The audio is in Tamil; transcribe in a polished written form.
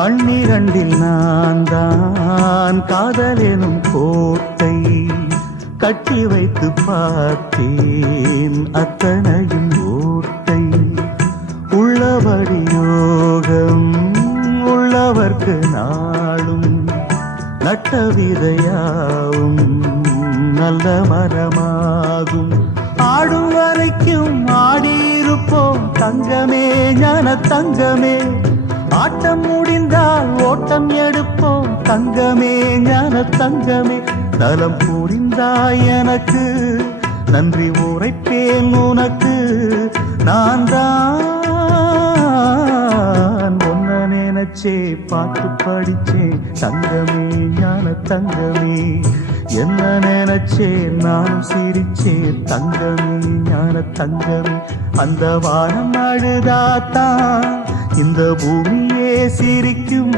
கண்ணிரண்டில் நான் தான் காதல் எனும் கோட்டை கட்டி வைத்து பார்த்தேன் அத்தனையும் ஓட்டை உள்ளபடி யோகம் உள்ளவர்க்கு நாளும் நட்ட விதையாவும் நல்ல மரமாகும் ஆடும் வரைக்கும் ஆடியிருப்போம் தங்கமே ஞான தங்கமே ஆட்டம் முடிந்தால் ஓட்டம் எடுப்போம் தங்கமே ஞான தங்கமே நலம் புரிந்தாய் எனக்கு நன்றி உரைப்பேன் உனக்கு நான் தான் ஒன்ன நினைச்சே பாட்டு படிச்சே தங்கமே ஞான தங்கமே என்ன நினைச்சே நானும் சிரிச்சே தங்கமே ஞான தங்கமே அந்த வானம் அழுதாத்தான் இந்த பூமியே சிரிக்கும்